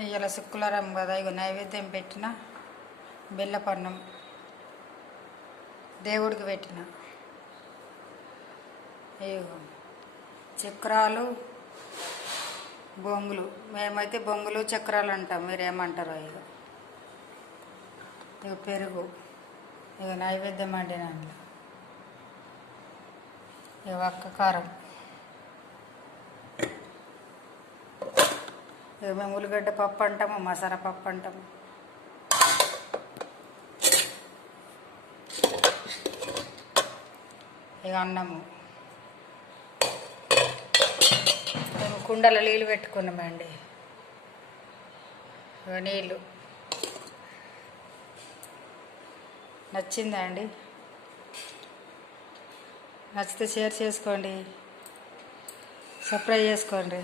ఇలా శుక్రవారం కదా, ఇక నైవేద్యం పెట్టిన బెల్లపన్నం దేవుడికి పెట్టిన. ఇగో చక్రాలు బొంగులు, మేమైతే బొంగులు చక్రాలు అంటాం, మీరేమంటారో. ఇక పెరుగు, ఇక నైవేద్యం వండిన. ఇక ఒక్క కారం, ఇక మేము ఉల్లిగడ్డ పప్పు అంటాము, మసాలా పప్పు అంటాము. ఇక అన్నము, మేము కుండలో నీళ్ళు పెట్టుకున్నామండి. ఇక నీళ్ళు. నచ్చిందా అండి? నచ్చితే షేర్ చేసుకోండి, సబ్స్క్రైబ్ చేసుకోండి.